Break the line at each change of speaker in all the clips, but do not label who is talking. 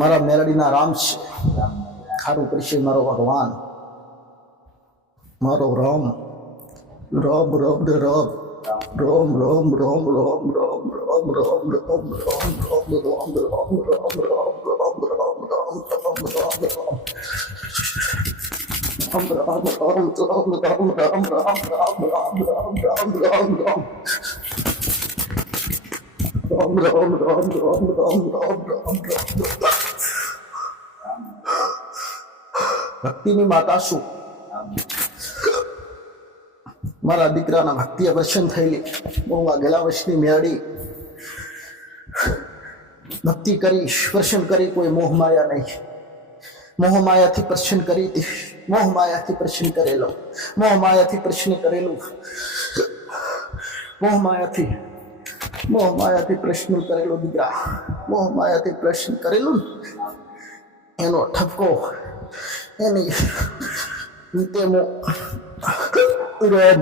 મારા મેલડીના રામ છે ખારું પડશે મારો ભગવાન મારો રામ રબ રબ રબ રોમ રોમ રોમ રોમ રોમ રોમ રમ રોમ રોમ રોમ રોમ રોમ રોમ રોમ Ram Ram Ram Ram Ram Ram Ram Ram Ram Ram Ram Ram Ram Ram Ram Ram Ram ભક્તિની માતા શું? મારા દીકરાના ભક્તિએ પ્રસન્ન થયેલી. બહુ ગેલા વર્ષની મેળી. ભક્તિ કરી, સ્પર્શન કરી, કોઈ મોહ માયા નહીં. મોહ માયાથી પ્રશ્ન કરી હતી. મોહ માયાથી પ્રશ્ન કરેલો. મોહ માયાથી પ્રશ્ન કરેલું. મોહ માયાથી મોહ માયાથી પ્રશ્ન કરેલો દીકરા મોહ માયાથી પ્રશ્ન કરેલું ને એનો ઠપકો એની રીતે મો રોમ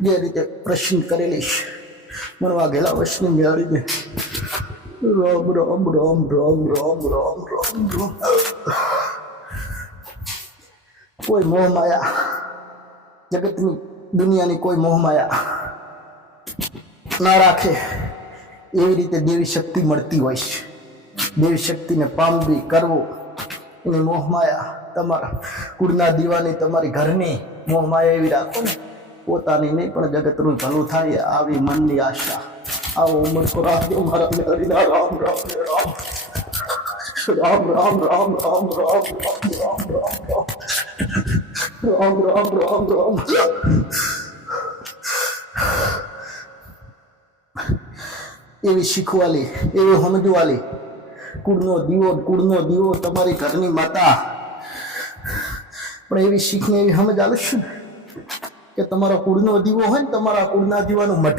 જે રીતે પ્રશ્ન કરેલી છે મનવા ગયેલા વર્ષની મેળવીને રામ રામ રામ રામ રામ રામ રામ રામ કોઈ મોહ માયા જગતની દુનિયાની કોઈ મોહ માયા ના રાખે એવી રીતે દેવી શક્તિ મળતી હોય છે દેવી શક્તિને પામવી કરવું એની મોહ માયા તમારા કુળના દીવાની તમારી ઘરની મોહ માયા એવી રાખો ને પોતાની નહીં પણ જગતનું ભલું થાય આવી મનની આશા આવો ઉમર કો રાખજો મારા મેળવીના રામ રામ રામ રામ રામ રામ રામ રામ રામ રામ રામ રામ રામ રામ રામ રામ એવી શીખવાલી, એવી સમજવાલી. કુળનો દીવો કુળનો દીવો તમારી ઘરની માતા. પણ એવી શીખને એવી સમજ આવે છે કે તમારા કુળનો દીવો હોય ને તમારા કુળના દીવાનું મટ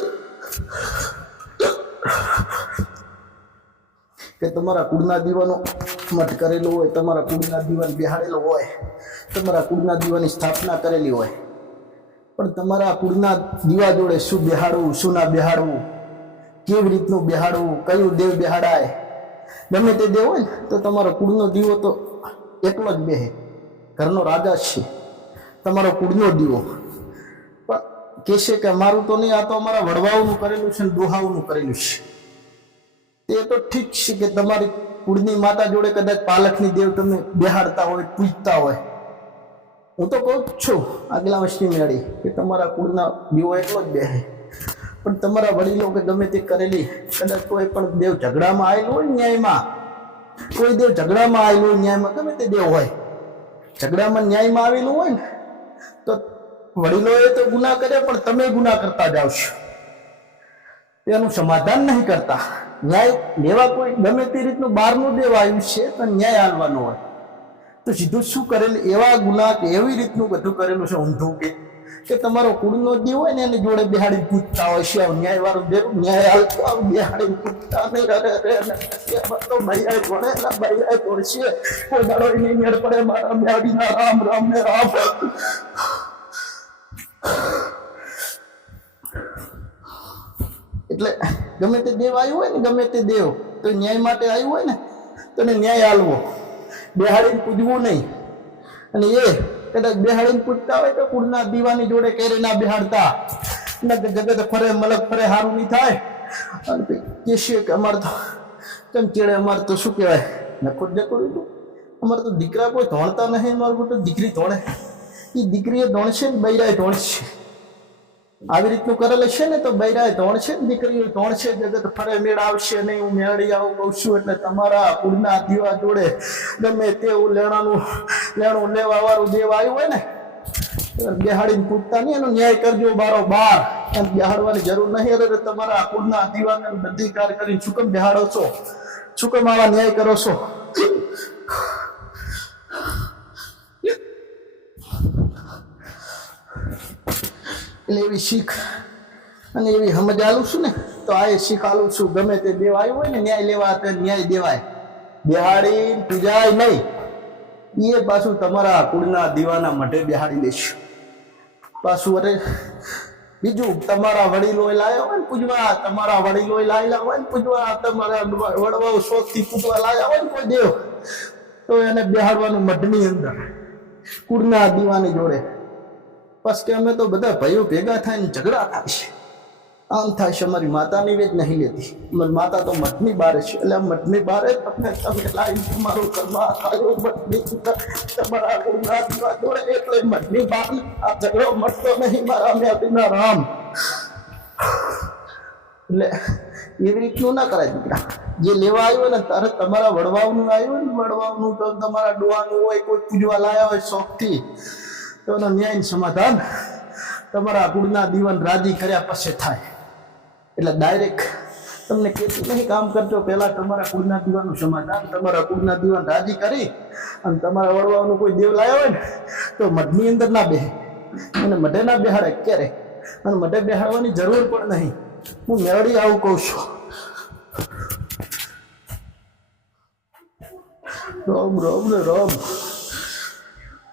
કે તમારા કુળના દીવાનો મઠ કરેલો હોય, તમારા કુળના દીવાન બિહાડેલો હોય, તમારા કુળના દીવાની સ્થાપના કરેલી હોય. પણ તમારા કુળના દીવા જોડે શું બિહાડવું શું ના બેહાડવું કેવી રીતનું બેહાડવું કયું દેવ બેહાડાય ગમે તે દેવ હોય ને, તો તમારો કુળનો દીવો તો એકલો જ બેહે. ઘરનો રાજા છે. તમારો કુળનો દીવો. પણ કહેશે કે મારું તો નહીં, આ તો અમારા વડવાઓનું કરેલું છે ને દોહાઓનું કરેલું છે. તે તો ઠીક છે કે તમારી કુળની માતા જોડે કદાચ પાલકની દેવ તમે બેહાડતા હોય, પૂજતા હોય. હું તો કહું છું, આગલા વર્ષની મેળી કે તમારા કુળના દીવો એટલો જ બેહે. પણ તમારા વડીલો કે ગમે તે કરેલી, કદાચ કોઈ પણ દેવ ઝઘડામાં આવેલો હોય ન્યાયમાં, કોઈ દેવ ઝઘડામાં આવેલો હોય ન્યાયમાં, ગમે તે દેવ હોય, ઝઘડામાં ન્યાયમાં આવેલું હોય ને, તો વડીલોએ તો ગુના કર્યા, પણ તમે ગુના કરતા જાવ છો. તેનું સમાધાન નહીં કરતા ન્યાય લેવા કોઈ ગમે તે રીતનું બહારનું દેવ આવ્યું છે તો ન્યાય હાલવાનો હોય તો સીધું શું કરેલું એવા ગુના કે એવી રીતનું બધું કરેલું છે ઊંધું કે કે તમારો કુળનો દેવ હોય ને એની જોડે બિહાડી પૂછતા હોય છે ન્યાય વાળું દેવ ન્યાય હાલતો બિહાડી પૂછતા નહીં અરે અરે, તો ભૈયા ભણેલા ભૈયા ભણશે કોઈ દાડો એની મેળ પડે મારા મેળીના રામ રામ ને રામ એટલે ગમે તે દેવ આવ્યું હોય ને, ગમે તે દેવ, તો ન્યાય માટે આવ્યું હોય ને, તો એને ન્યાય હાલવો બેહાડીને પૂજવું નહીં. અને એ કદાચ બેહાડીને પૂજતા હોય તો કુળના દીવાની જોડે કેરે ના બેહાડતા. જગત ફરે, મલક ફરે સારું નહીં થાય. અને કે છે કે અમારે તો, કેમ ચેડે અમારે તો શું કહેવાય? નખોટ જકોડ્યું હતું અમારે તો દીકરા કોઈ ધોણતા નહીં અમારું તો દીકરી ધોણે. એ દીકરીએ ધોણશે ને બૈરાએ ધોણશે. આવી રીતનું કરેલ છે ને, તો બૈરાય ત્રણ છે દીકરીઓ ત્રણ છે જગત ફરે, મેળ આવશે હું મેળી આવું કહું છું. એટલે તમારા કુળના દીવા જોડે ગમે તેવું લેણાનું, લેણું લેવા વાળું દેવ આવ્યું હોય ને બેહાડીને પૂછતા નહીં, એનો ન્યાય કરજો બારો બાર. એમ બેહાડવાની જરૂર નહીં અરે તમારા કુળના દીવાને બધી કાર કરીને શું કેમ બેહાડો છો. શું કેમ આવા ન્યાય કરો છો. એટલે એવી શીખ અને એવી સમજ આલું છું ને, તો આ એ શીખ આલું છું. ગમે તે દેવ આવ્યું હોય ને, ન્યાય લેવા તો ન્યાય દેવાય. બિહાડી પૂજાય નહીં. એ પાછું તમારા કુળના દીવાના મઢે બિહાડી લેશું પાછું અરે, બીજું તમારા વડીલો લાવ્યા હોય ને, પૂજવા, તમારા વડીલો લાવેલા હોય ને, પૂજવા, તમારા વડવાઓ શોખથી પૂજવા લાવ્યા હોય ને, કોઈ દેવ, તો એને બેહાડવાનું મઢની અંદર, કુળના દીવાની જોડે. બસ અમે તો બધા ભાઈઓ ભેગા થઈને ઝઘડા થાય આમ થાય છે અમારી માતાની વેજ નહીં લેતી. મારી માતા તો મઠની બારે છે. એટલે મઠની બારે તમને તમે લાવી તમારું કરવા આવ્યો મઠની, તમારા ગુરુનાથ દીવા જોડે. એટલે મઠની બાર આ ઝઘડો મટતો નહીં મારા મેં રામ. એટલે એવી રીતનું ના કરાય દીકરા. જે લેવા આવ્યો ને તારે તમારા વડવાઓનું આવ્યું ને વડવાઓનું તો તમારા ડોવાનું હોય, કોઈ પૂજવા લાયા હોય શોખથી. તો એનો ન્યાય સમાધાન તમારા કુળના દીવાન રાજી કર્યા પછી થાય. એટલે ડાયરેક્ટ તમને કેટલું નહીં, કામ કરજો. પહેલાં તમારા કુળના દીવાનું સમાધાન, તમારા કુળના દીવાન રાજી કરી અને તમારા વડવાનું કોઈ દેવ લાવ્યો હોય ને, તો મઢની અંદર ના બેહે. અને મઢે ના બેહાડે ક્યારે? અને મઢે બેહાડવાની જરૂર પણ નહીં. હું મેળવી આવું કહું છું. રોમ રોમ ને રોમ.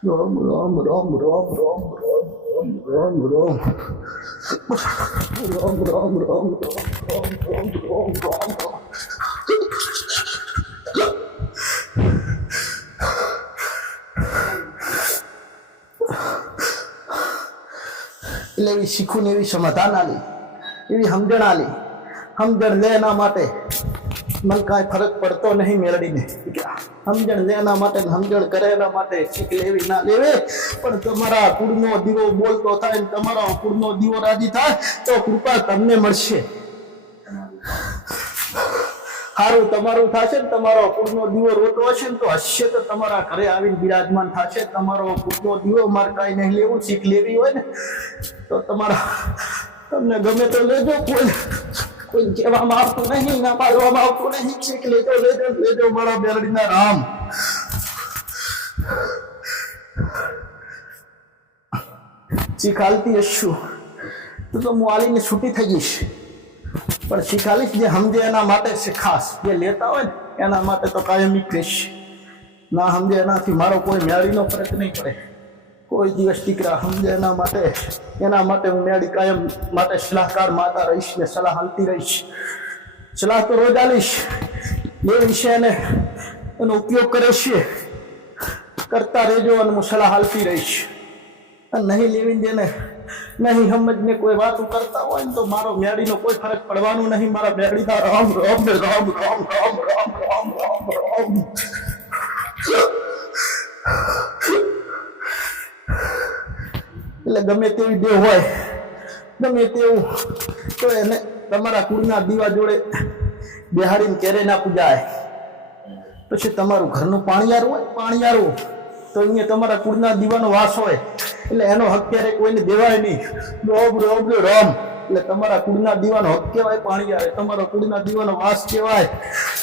રોમ રામ રામ રામ રામ રામ રામ રામ રામ રામ રામ રામ રામ રામ એટલે એવી શીખું ને એવી સમાધાન આલી એવી સમજણ આલી સમજણ લે એના માટે મને કાંઈ ફરક પડતો નહીં મેળવીને સમજણ લેના માટે સમજણ કરે એના માટે શીખ લેવી ના લેવે. પણ તમારા કુળનો દીવો બોલતો થાય ને તમારો કુળનો દીવો રાજી થાય તો કૃપા તમને મળશે. સારું તમારું થશે ને તમારો કુળનો દીવો રોટો હશે ને તો હશે તો તમારા ઘરે આવીને બિરાજમાન થશે. તમારો કુળનો દીવો મારે કાંઈ નહીં લેવું, શીખ લેવી હોય ને તો તમારા તમને ગમે તો લેજો કોઈ. કોઈ કહેવામાં આવતું નહીં, ના પાડવામાં આવતું નહીં. છેક લેજો લેજો લેજો, મારા બેલડીના રામ. શીખાલતી હશું તો તો હું આલીને છૂટી થઈ જઈશ. પણ શીખાલીશ જે સમજે એના માટે ખાસ. જે લેતા હોય ને, એના માટે તો કાયમી કહીશ ના સમજે એનાથી મારો કોઈ મેળવીનો ફરક નહીં પડે કોઈ દિવસ દીકરા સમજે એના માટે એના માટે હું મેળી કાયમ માટે સલાહકાર માતા રહીશ ને સલાહ હાલતી રહીશ. સલાહ તો રોજ આલીશ એ વિશે એને ઉપયોગ કરે છે. કરતા રહેજો અને હું સલાહ હાલતી રહીશ. અને નહીં લેવી દેને નહીં સમજને કોઈ વાતો કરતા હોય ને તો મારો મેળીનો કોઈ ફરક પડવાનું નહીં. મારા મેળીના રામ રામ રામ રામ રામ રામ રામ રામ રામ. એટલે ગમે તેવી દેવ હોય, ગમે તેવું, તો એને તમારા કુળના દીવા જોડે બેહાડીને કેરે ના પૂજાય. પછી તમારું ઘરનું પાણીયારું હોય, પાણીયારું તો અહીંયા તમારા કુળના દીવાનો વાસ હોય. એટલે એનો હક ક્યારે કોઈને દેવાય નહીં. રોબ રોબ, રોમ. એટલે તમારા કુળના દીવાનો હક કહેવાય આવે તમારો કુળના દીવાનો વાસ કહેવાય.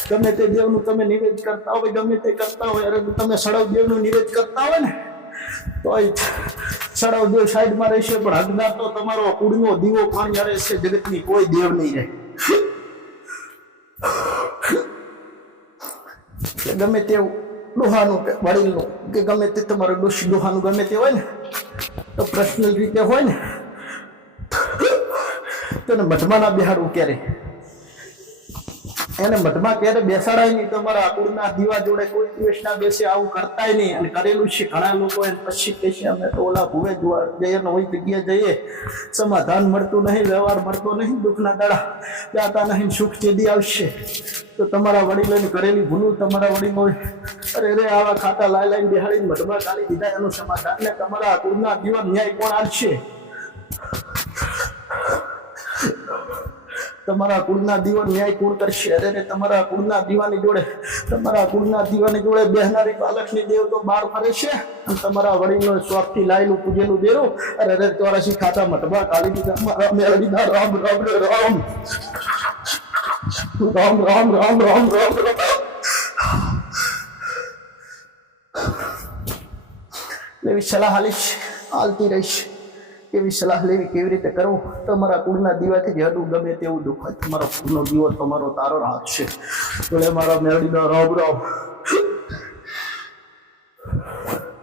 ગમે તે દેવનું તમે નિવેદ કરતા હોય, ગમે તે કરતા હોય અરે તમે સડવ દેવનું નિવેદ કરતા હોય ને તો સડવ દેવ સાઈડમાં રહેશે, પણ અજ્ઞાન તો તમારો કુડનો દીવો પાણી આવે છે જગતની કોઈ દેવ નહીં રહે. ગમે તેવું ડોહાનું કે વડીલનું, કે ગમે તે તમારું ડોશી ડોહાનું ગમે તે હોય ને, તો પર્સનલ રીતે હોય ને તેને મજમાના બિહાડવું ક્યારે? એને મઢમાં ક્યારે બેસાડાય નહીં તમારા કુળના દીવા જોડે કોઈ દિવસ ના બેસે, આવું કરતાય નહીં. અને કરેલું છે, ઘણા લોકો એને પછી કહે છે, અમે તો ઓલા ભૂવે જઈએ હોય જગ્યાએ જઈએ. સમાધાન મળતું નહીં, વ્યવહાર મળતો નહીં, દુઃખના દાડા જાતા નહીં, સુખ ચેદી આવશે. તો તમારા વડીલોની કરેલી ભૂલું તમારા વડીલો અરે રે આવા ખાતા લાઈ લાઈને બિહાડીને મઢમાં કાઢી દીધા, એનું સમાધાન ને તમારા કુળના દીવા ન્યાય કોણ આવશે તમારા કુળના દીવા ન્યાય કુળ કરશે? અરે તમારા કુળના દીવાની જોડે, તમારા કુળના દીવાની જોડે બેહનારી બાલકની દેવ તો બાર ફરે છે. અને તમારા વડીલનો સ્વાર્થથી લાયેલું પૂજેલું દેરું. અરે અરે તમારા શી ખાતા મટબા કાઢી દીધા. મારા મેળવીના રામ રામ રામ. રામ રામ રામ રામ રામ રામ. એવી સલાહ હાલીશ હાલતી રહીશ કેવી સલાહ લેવી, કેવી રીતે કરવું? તમારા કુળના દીવાથી જ હડું ગમે તેવું દુઃખ તમારો કુળનો દીવો, તમારો તારો હાથ છે. ભલે મારા મેળીનો રામ રામ.